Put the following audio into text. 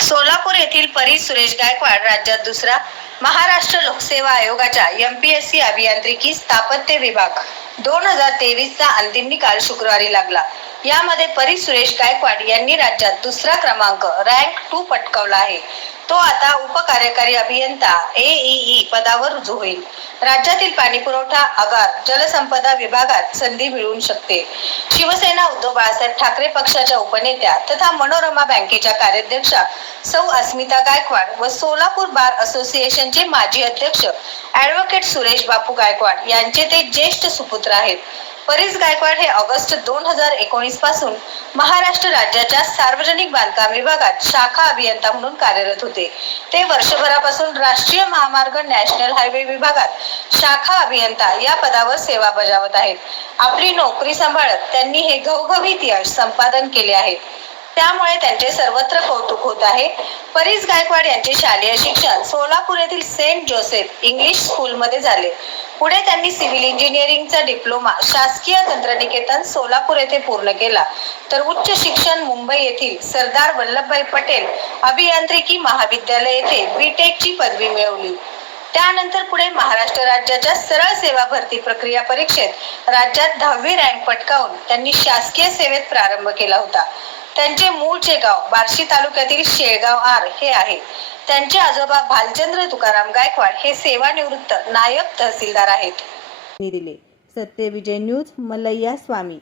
सोलापूर येथील परी सुरेश गायकवाड राज्यात दुसरा महाराष्ट्र लोकसेवा आयोगाच्या एम पी एस सी अभियांत्रिकी स्थापत्य विभाग. दोन हजार तेवीसचा अंतिम निकाल शुक्रवारी लागला. यामध्ये परी सुरेश गायकवाड यांनी राज्यात दुसरा क्रमांक रँक टू पटकावला आहे. तो आता उपकार्यकारी अभियंता एईई पदावर रुजू होईल. राज्यातील पाणी पुरवठा आगार जलसंपदा विभागात संधी मिळवू शकते. शिवसेना उद्धव बाळासाहेब ठाकरे पक्षाच्या उपनेत्या तथा मनोरमा बँकेच्या कार्याध्यक्षा सौ अस्मिता गायकवाड व सोलापूर बार असोसिएशन असोसिएशनचे माजी अध्यक्ष ऍडव्होकेट सुरेश बापू गायकवाड यांचे ते ज्येष्ठ सुपुत्र आहेत. परीस गायकवाड हे ऑगस्ट दोन हजार एकोणीसपासून महाराष्ट्र राज्याच्या सार्वजनिक बांधकाम विभागात शाखा अभियंता म्हणून कार्यरत होते. ते वर्षभरापासून राष्ट्रीय महामार्ग नॅशनल हायवे विभागात शाखा अभियंता या पदावर सेवा बजावत आहेत. आपली नोकरी सांभाळत त्यांनी हे घवघवीत यश संपादन केले आहे. त्यामुळे त्यांचे सर्वत्र कौतुक होत आहे. परीस गायकवाड यांचे शालेय शिक्षण सोलापूर येथील सेंट जोसेफ इंग्लिश स्कूलमध्ये झाले. पुढे त्यांनी सिव्हिल इंजिनिअरिंगचा डिप्लोमा शासकीय तंत्रनिकेतन सोलापूर येथे पूर्ण केला. तर उच्च शिक्षण मुंबई येथील सरदार वल्लभभाई पटेल अभियांत्रिकी महाविद्यालय येथे बीटेकची पदवी मिळवली. त्यानंतर पुढे महाराष्ट्र राज्याच्या सरळ सेवा भरती प्रक्रिया परीक्षेत राज्यात दहावी रँक पटकावून त्यांनी शासकीय सेवेत प्रारंभ केला होता. त्यांचे मूळचे गाव बार्शी तालुक्यातील शेळगाव आर हे आहे. त्यांचे आजोबा भालचंद्र तुकाराम गायकवाड हे सेवानिवृत्त नायब तहसीलदार आहेत. दिले. सत्यविजय न्यूज मलय्या स्वामी.